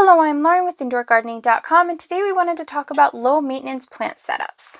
Hello, I'm Lauren with IndoorGardening.com, and today we wanted to talk about low maintenance plant setups.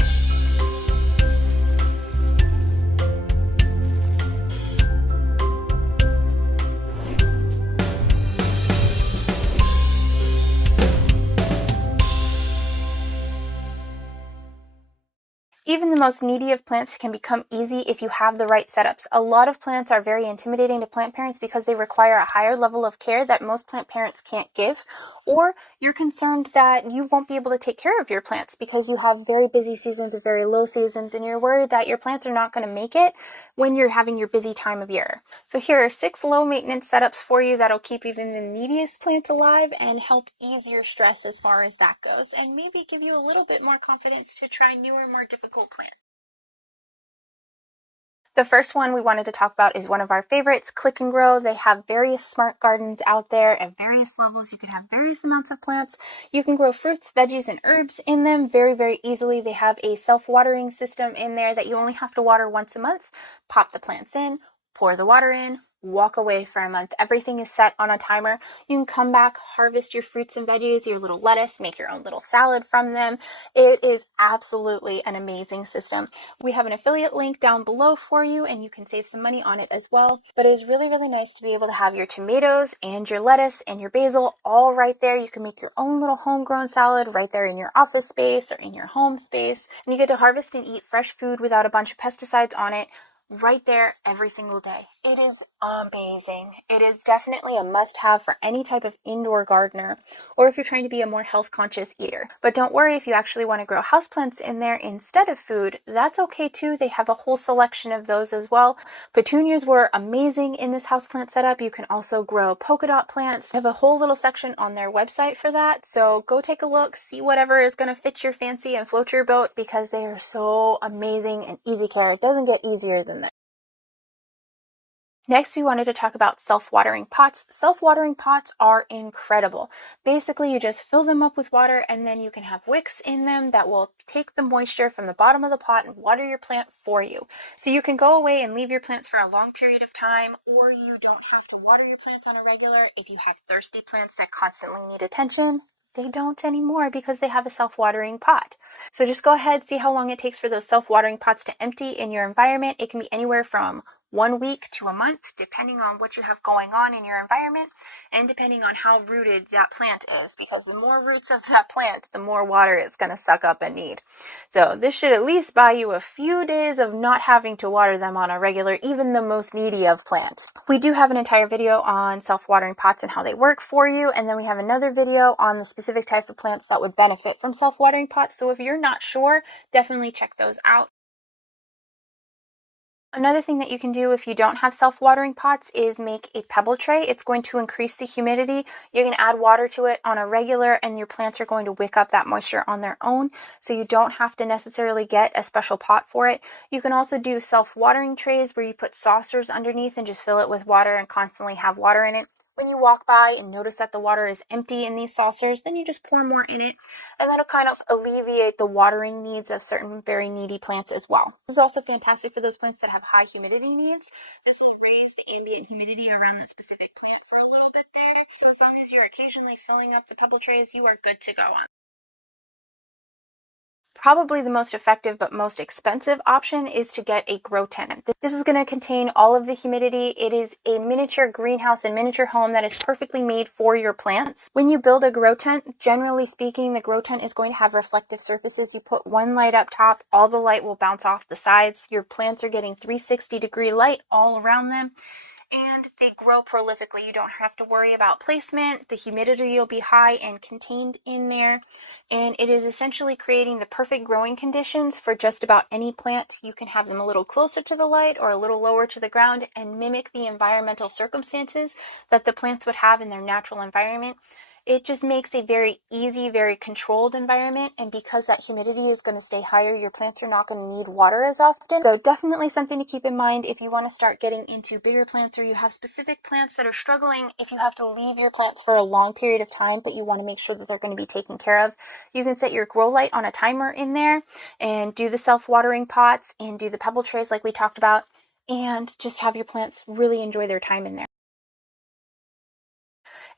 Even the most needy of plants can become easy if you have the right setups. A lot of plants are very intimidating to plant parents because they require a higher level of care that most plant parents can't give, or you're concerned that you won't be able to take care of your plants because you have very busy seasons or very low seasons, and you're worried that your plants are not going to make it when you're having your busy time of year. So here are 6 low maintenance setups for you that'll keep even the neediest plant alive and help ease your stress as far as that goes, and maybe give you a little bit more confidence to try newer, more difficult plants. The first one we wanted to talk about is one of our favorites, Click and Grow. They have various smart gardens out there at various levels. You can have various amounts of plants. You can grow fruits, veggies, and herbs in them very, very easily. They have a self-watering system in there that you only have to water once a month. Pop the plants in, pour the water in, walk away for a month. Everything is set on a timer. You can come back, harvest your fruits and veggies, your little lettuce, make your own little salad from them. It is absolutely an amazing system. We have an affiliate link down below for you, and you can save some money on it as well. But it is really, really nice to be able to have your tomatoes and your lettuce and your basil all right there. You can make your own little homegrown salad right there in your office space or in your home space. And you get to harvest and eat fresh food without a bunch of pesticides on it right there every single day. It is amazing. It is definitely a must-have for any type of indoor gardener, or if you're trying to be a more health-conscious eater. But don't worry, if you actually want to grow houseplants in there instead of food, that's okay too. They have a whole selection of those as well. Petunias were amazing in this houseplant setup. You can also grow polka dot plants. They have a whole little section on their website for that, so go take a look, see whatever is going to fit your fancy and float your boat, because they are so amazing and easy care. It doesn't get easier than that. Next, we wanted to talk about self-watering pots. Self-watering pots are incredible. Basically, you just fill them up with water, and then you can have wicks in them that will take the moisture from the bottom of the pot and water your plant for you. So you can go away and leave your plants for a long period of time, or you don't have to water your plants on a regular. If you have thirsty plants that constantly need attention, they don't anymore because they have a self-watering pot. So just go ahead, see how long it takes for those self-watering pots to empty in your environment. It can be anywhere from 1 week to a month, depending on what you have going on in your environment and depending on how rooted that plant is, because the more roots of that plant, the more water it's going to suck up and need. So this should at least buy you a few days of not having to water them on a regular, even the most needy of plants. We do have an entire video on self-watering pots and how they work for you, and then we have another video on the specific type of plants that would benefit from self-watering pots. So if you're not sure, definitely check those out. Another thing that you can do if you don't have self-watering pots is make a pebble tray. It's going to increase the humidity. You can add water to it on a regular, and your plants are going to wick up that moisture on their own, so you don't have to necessarily get a special pot for it. You can also do self-watering trays where you put saucers underneath and just fill it with water and constantly have water in it. When you walk by and notice that the water is empty in these saucers, then you just pour more in it, and that'll kind of alleviate the watering needs of certain very needy plants as well. This is also fantastic for those plants that have high humidity needs. This will raise the ambient humidity around that specific plant for a little bit there. So as long as you're occasionally filling up the pebble trays, you are good to go on. Probably the most effective but most expensive option is to get a grow tent. This is going to contain all of the humidity. It is a miniature greenhouse and miniature home that is perfectly made for your plants. When you build a grow tent, generally speaking, the grow tent is going to have reflective surfaces. You put one light up top, all the light will bounce off the sides. Your plants are getting 360-degree light all around them, and they grow prolifically. You don't have to worry about placement. The humidity will be high and contained in there, and it is essentially creating the perfect growing conditions for just about any plant. You can have them a little closer to the light or a little lower to the ground and mimic the environmental circumstances that the plants would have in their natural environment. It just makes a very easy, very controlled environment, and because that humidity is going to stay higher, your plants are not going to need water as often. So definitely something to keep in mind if you want to start getting into bigger plants, or you have specific plants that are struggling. If you have to leave your plants for a long period of time, but you want to make sure that they're going to be taken care of, you can set your grow light on a timer in there and do the self-watering pots and do the pebble trays like we talked about, and just have your plants really enjoy their time in there.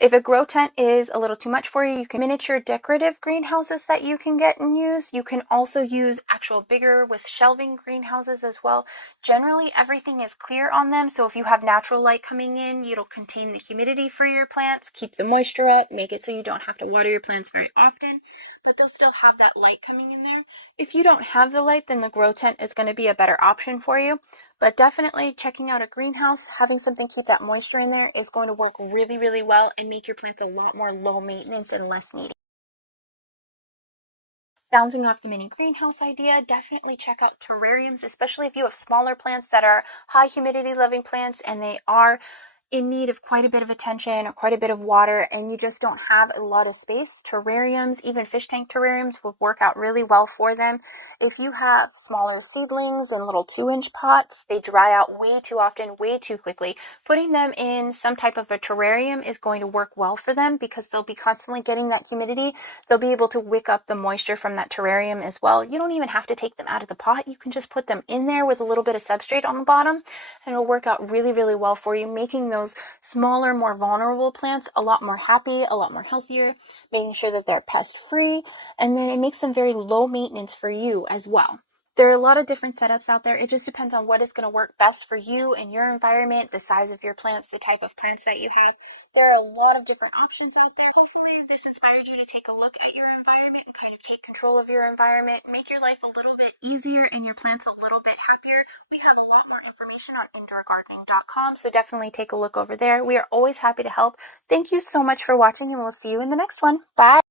If a grow tent is a little too much for you, you can miniature decorative greenhouses that you can get and use. You can also use actual bigger with shelving greenhouses as well. Generally, everything is clear on them, so if you have natural light coming in, it'll contain the humidity for your plants, keep the moisture up, make it so you don't have to water your plants very often, but they'll still have that light coming in there. If you don't have the light, then the grow tent is going to be a better option for you. But definitely checking out a greenhouse, having something keep that moisture in there is going to work really, really well and make your plants a lot more low maintenance and less needy. Bouncing off the mini greenhouse idea, definitely check out terrariums, especially if you have smaller plants that are high humidity loving plants and they are in need of quite a bit of attention or quite a bit of water and you just don't have a lot of space. Terrariums, even fish tank terrariums, will work out really well for them. If you have smaller seedlings in little 2-inch pots, they dry out way too often, way too quickly. Putting them in some type of a terrarium is going to work well for them because they'll be constantly getting that humidity. They'll be able to wick up the moisture from that terrarium as well. You don't even have to take them out of the pot. You can just put them in there with a little bit of substrate on the bottom and it'll work out really, really well for you, making those smaller, more vulnerable plants a lot more happy, a lot more healthier, making sure that they're pest free, and then it makes them very low maintenance for you as well. There are a lot of different setups out there. It just depends on what is going to work best for you and your environment, the size of your plants, the type of plants that you have. There are a lot of different options out there. Hopefully this inspired you to take a look at your environment and kind of take control of your environment, make your life a little bit easier and your plants a little bit happier. We have a lot more information on indoorgardening.com, so definitely take a look over there. We are always happy to help. Thank you so much for watching and we'll see you in the next one. Bye!